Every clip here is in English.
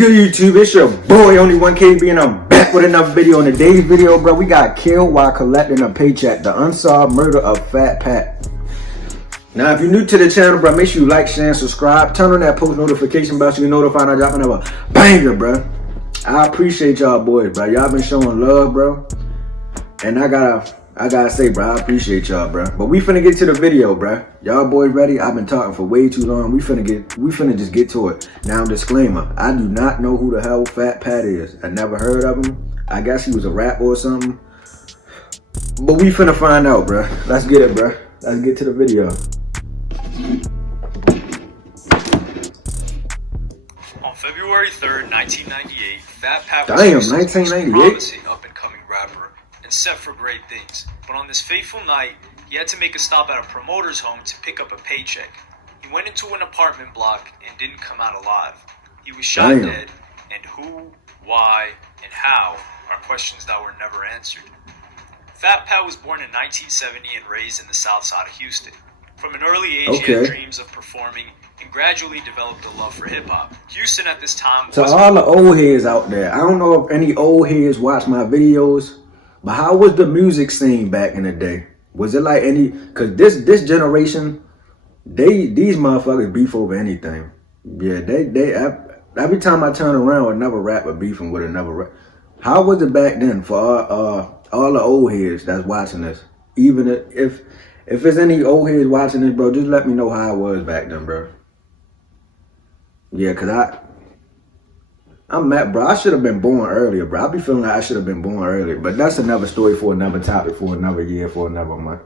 good, YouTube? It's your boy, Only 1KB, and I'm back with another video. In today's video, bro, we got killed while collecting a paycheck. The unsolved murder of Fat Pat. Now, if you're new to the channel, bro, make sure you like, share, and subscribe. Turn on that post notification bell so you're notified when I drop another banger, bro. I appreciate y'all boys, bro. Y'all been showing love, bro. And I gotta say, bro, I appreciate y'all, bro. But we finna get to the video, bro. Y'all boys ready? I've been talking for way too long. We finna just get to it. Now, disclaimer, I do not know who the hell Fat Pat is. I never heard of him. I guess he was a rapper or something. But we finna find out, bro. Let's get it, bro. Let's get to the video. On February 3rd, 1998, Fat Pat was Damn, a 1998? promising up-and-coming rapper and set for great things. But on this fateful night, he had to make a stop at a promoter's home to pick up a paycheck. He went into an apartment block and didn't come out alive. He was shot dead, and who, why, and how are questions that were never answered. Fat Pat was born in 1970 and raised in the south side of Houston. From an early age, he had dreams of performing and gradually developed a love for hip-hop. Houston at this time to all the old heads out there, I don't know if any old heads watch my videos, but how was the music scene back in the day? Was it like any, cause this generation, these motherfuckers beef over anything. Yeah, every time I turn around, another rapper beefing with another rapper. How was it back then for all the old heads that's watching this? Even if there's any old heads watching this, bro, just let me know how it was back then, bro. Yeah, cause I'm mad, bro. I should have been born earlier, bro. I be feeling like I should have been born earlier, but that's another story for another topic, for another year, for another month.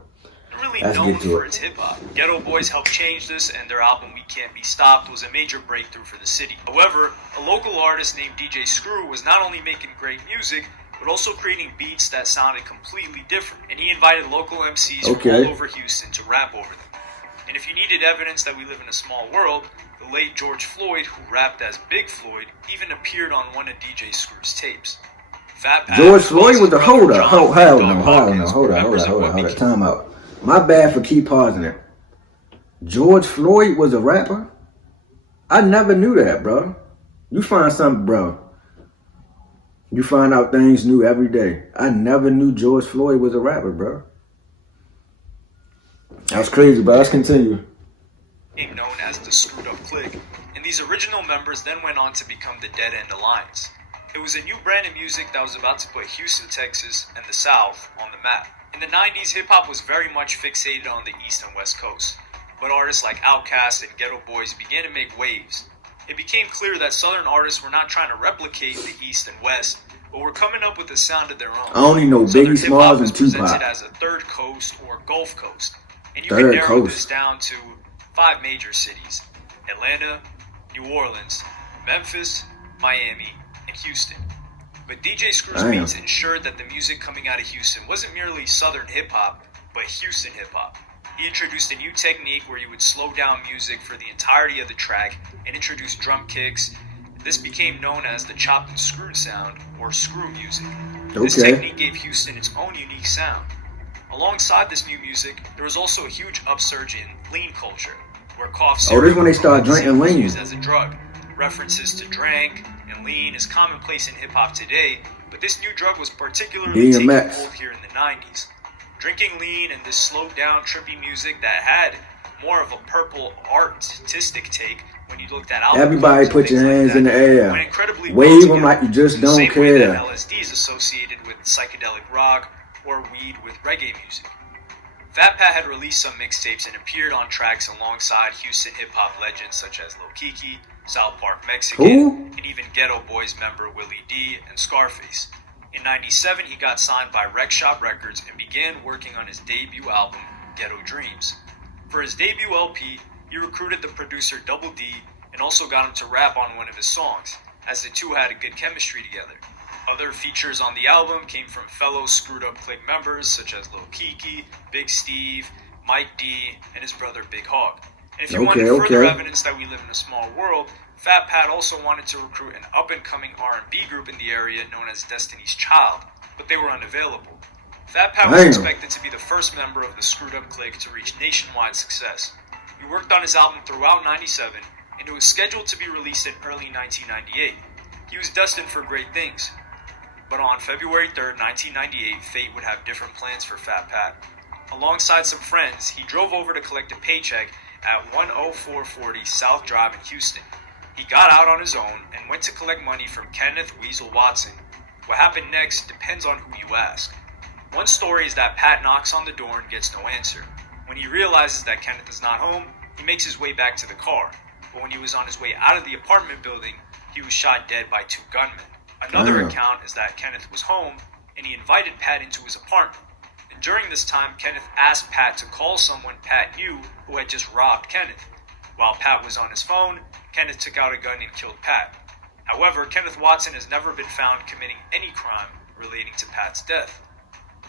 Really known for its hip-hop. Ghetto Boys helped change this, and their album We Can't Be Stopped was a major breakthrough for the city. However, a local artist named DJ Screw was not only making great music, but also creating beats that sounded completely different. And he invited local MCs from all over Houston to rap over them. And if you needed evidence that we live in a small world, the late George Floyd, who rapped as Big Floyd, even appeared on one of DJ Screw's tapes. Fat Pat George Floyd was the hold up, time out. My bad for keep pausing it. George Floyd was a rapper? I never knew that, bro. You find something, bro. You find out things new every day. I never knew George Floyd was a rapper, bro. That's crazy, but let's continue. Known as the Screwed Up Clique, and these original members then went on to become the Dead End Alliance. It was a new brand of music that was about to put Houston, Texas, and the South on the map. In the 90s, hip-hop was very much fixated on the East and West Coast, but artists like Outkast and Ghetto Boys began to make waves. It became clear that Southern artists were not trying to replicate the East and West, but were coming up with a sound of their own. I only know Biggie Smalls and Tupac. Presented as a Third Coast or Gulf Coast, and you can narrow this down to 5 major cities: Atlanta, New Orleans, Memphis, Miami, and Houston. But DJ Screw's beats ensured that the music coming out of Houston wasn't merely Southern hip-hop, but Houston hip-hop. He introduced a new technique where he would slow down music for the entirety of the track and introduce drum kicks. This became known as the chopped and screwed sound, or screw music. This technique gave Houston its own unique sound. Alongside this new music, there was also a huge upsurge in lean culture, where cough syrup this when they start drinking lean used as a drug. References to drank and lean is commonplace in hip-hop today, but this new drug was particularly taking hold here in the 90s. Drinking lean and this slowed-down, trippy music that had more of a purple artistic take when you looked at albums. Everybody put your hands in the air. Wave them like you just don't care. That LSD is associated with psychedelic rock or weed with reggae music. Fat Pat had released some mixtapes and appeared on tracks alongside Houston hip-hop legends such as Lil Keke, South Park Mexican, and even Ghetto Boys member Willie D and Scarface. In '97, he got signed by Rec Shop Records and began working on his debut album, Ghetto Dreams. For his debut LP, he recruited the producer Double D and also got him to rap on one of his songs, as the two had a good chemistry together. Other features on the album came from fellow Screwed Up Clique members such as Lil Keke, Big Steve, Mike D, and his brother Big Hog. And if you wanted further evidence that we live in a small world, Fat Pat also wanted to recruit an up-and-coming R&B group in the area known as Destiny's Child, but they were unavailable. Fat Pat was expected to be the first member of the Screwed Up Clique to reach nationwide success. He worked on his album throughout '97, and it was scheduled to be released in early 1998. he was destined for great things. But on February 3rd, 1998, fate would have different plans for Fat Pat. Alongside some friends, he drove over to collect a paycheck at 10440 South Drive in Houston. He got out on his own and went to collect money from Kenneth Weasel Watson. What happened next depends on who you ask. One story is that Pat knocks on the door and gets no answer. When he realizes that Kenneth is not home, he makes his way back to the car. But when he was on his way out of the apartment building, he was shot dead by 2 gunmen. Another account is that Kenneth was home and he invited Pat into his apartment. And during this time, Kenneth asked Pat to call someone Pat knew who had just robbed Kenneth. While Pat was on his phone, Kenneth took out a gun and killed Pat. However, Kenneth Watson has never been found committing any crime relating to Pat's death.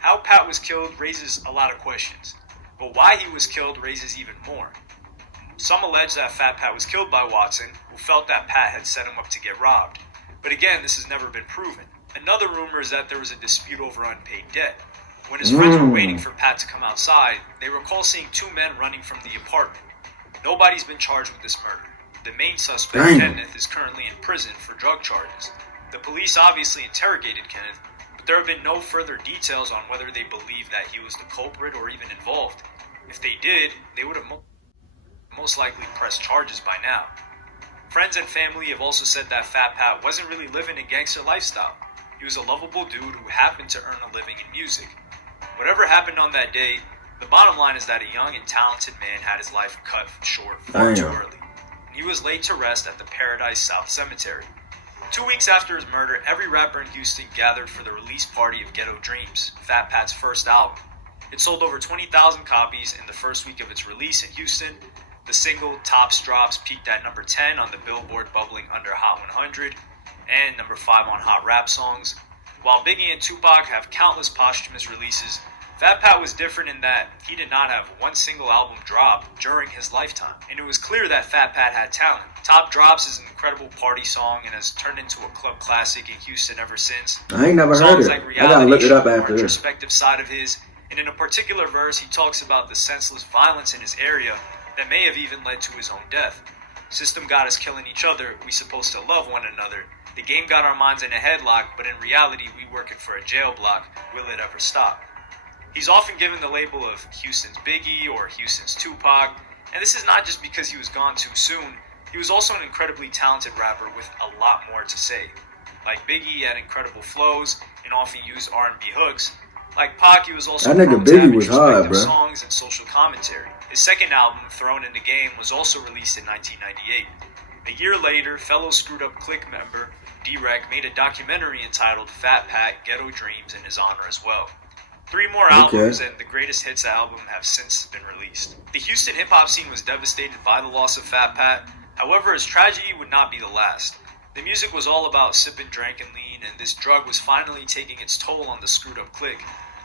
How Pat was killed raises a lot of questions, but why he was killed raises even more. Some allege that Fat Pat was killed by Watson, who felt that Pat had set him up to get robbed. But again, this has never been proven. Another rumor is that there was a dispute over unpaid debt. When his friends were waiting for Pat to come outside, they recall seeing 2 men running from the apartment. Nobody's been charged with this murder. The main suspect, Kenneth, is currently in prison for drug charges. The police obviously interrogated Kenneth, but there have been no further details on whether they believe that he was the culprit or even involved. If they did, they would have most likely pressed charges by now. Friends and family have also said that Fat Pat wasn't really living a gangster lifestyle. He was a lovable dude who happened to earn a living in music. Whatever happened on that day, the bottom line is that a young and talented man had his life cut short far too early. And he was laid to rest at the Paradise South Cemetery. 2 weeks after his murder, every rapper in Houston gathered for the release party of Ghetto Dreams, Fat Pat's first album. It sold over 20,000 copies in the first week of its release in Houston. The single Tops Drops peaked at number 10 on the Billboard Bubbling Under Hot 100 and number 5 on Hot Rap Songs. While Biggie and Tupac have countless posthumous releases, Fat Pat was different in that he did not have one single album drop during his lifetime, and it was clear that Fat Pat had talent. Top Drops is an incredible party song and has turned into a club classic in Houston ever since. I ain't never heard it. Like I gotta look it up after this. Introspective side of his, and in a particular verse, he talks about the senseless violence in his area that may have even led to his own death. System got us killing each other, we supposed to love one another. The game got our minds in a headlock, but in reality, we working for a jail block. Will it ever stop? He's often given the label of Houston's Biggie or Houston's Tupac, and this is not just because he was gone too soon. He was also an incredibly talented rapper with a lot more to say. Like Biggie, he had incredible flows and often used R&B hooks. Like Pac, he was also that nigga Biggie was hard, bro. Songs and social commentary. His second album, Thrown in the Game, was also released in 1998. A year later, fellow Screwed Up Click member D-Rec made a documentary entitled Fat Pat Ghetto Dreams in his honor as well. 3 more albums and the Greatest Hits album have since been released. The Houston hip-hop scene was devastated by the loss of Fat Pat. However, his tragedy would not be the last. The music was all about sipping, drank, and lean, and this drug was finally taking its toll on the Screwed Up Click.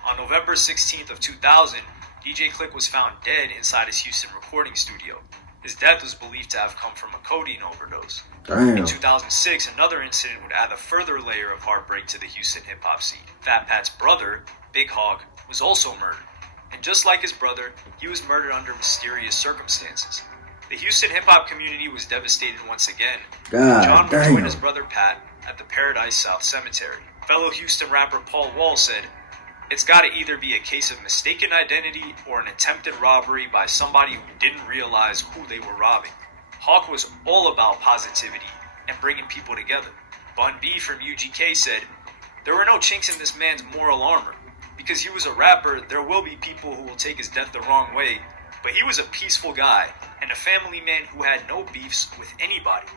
On November 16th of 2000, DJ Click was found dead inside his Houston recording studio. His death was believed to have come from a codeine overdose. Damn. In 2006, another incident would add a further layer of heartbreak to the Houston hip-hop scene. Fat Pat's brother, Big Hog, was also murdered. And just like his brother, he was murdered under mysterious circumstances. The Houston hip-hop community was devastated once again. John would join his brother Pat at the Paradise South Cemetery. Fellow Houston rapper Paul Wall said, "It's got to either be a case of mistaken identity or an attempted robbery by somebody who didn't realize who they were robbing." Hawk was all about positivity and bringing people together. Bun B from UGK said, "There were no chinks in this man's moral armor. Because he was a rapper, there will be people who will take his death the wrong way, but he was a peaceful guy and a family man who had no beefs with anybody.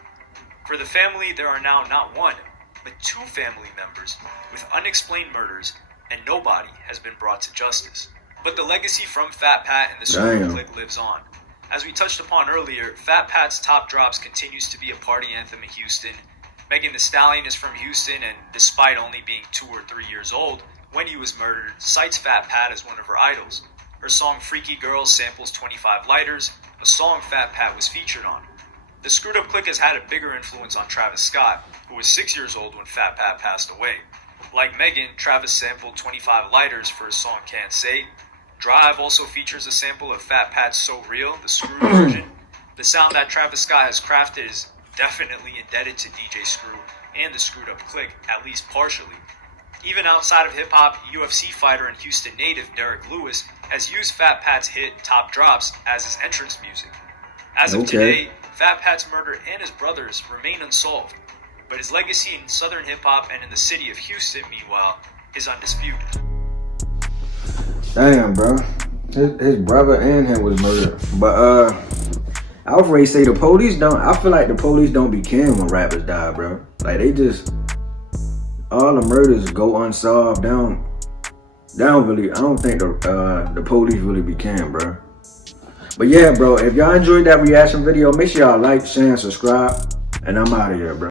For the family, there are now not 1, but 2 family members with unexplained murders, and nobody has been brought to justice." But the legacy from Fat Pat and the Screwed Up Click lives on. As we touched upon earlier, Fat Pat's Top Drops continues to be a party anthem in Houston. Megan Thee Stallion is from Houston, and despite only being 2 or 3 years old when he was murdered, cites Fat Pat as one of her idols. Her song Freaky Girls samples 25 Lighters, a song Fat Pat was featured on. The Screwed Up Click has had a bigger influence on Travis Scott, who was 6 years old when Fat Pat passed away. Like Megan, Travis sampled 25 Lighters for his song Can't Say. Drive also features a sample of Fat Pat's So Real, the Screw version. The sound that Travis Scott has crafted is definitely indebted to DJ Screw, and the screwed up clique, at least partially. Even outside of hip-hop, UFC fighter and Houston native Derek Lewis has used Fat Pat's hit Top Drops as his entrance music. As of today, Fat Pat's murder and his brother's remain unsolved, but his legacy in Southern hip-hop and in the city of Houston, meanwhile, is undisputed. Damn, bro. His brother and him was murdered. But I was ready to say the police don't. I feel like the police don't be caring when rappers die, bro. Like they just all the murders go unsolved. They don't really. I don't think the police really be caring, bro. But yeah, bro. If y'all enjoyed that reaction video, make sure y'all like, share, and subscribe. And I'm out of here, bro.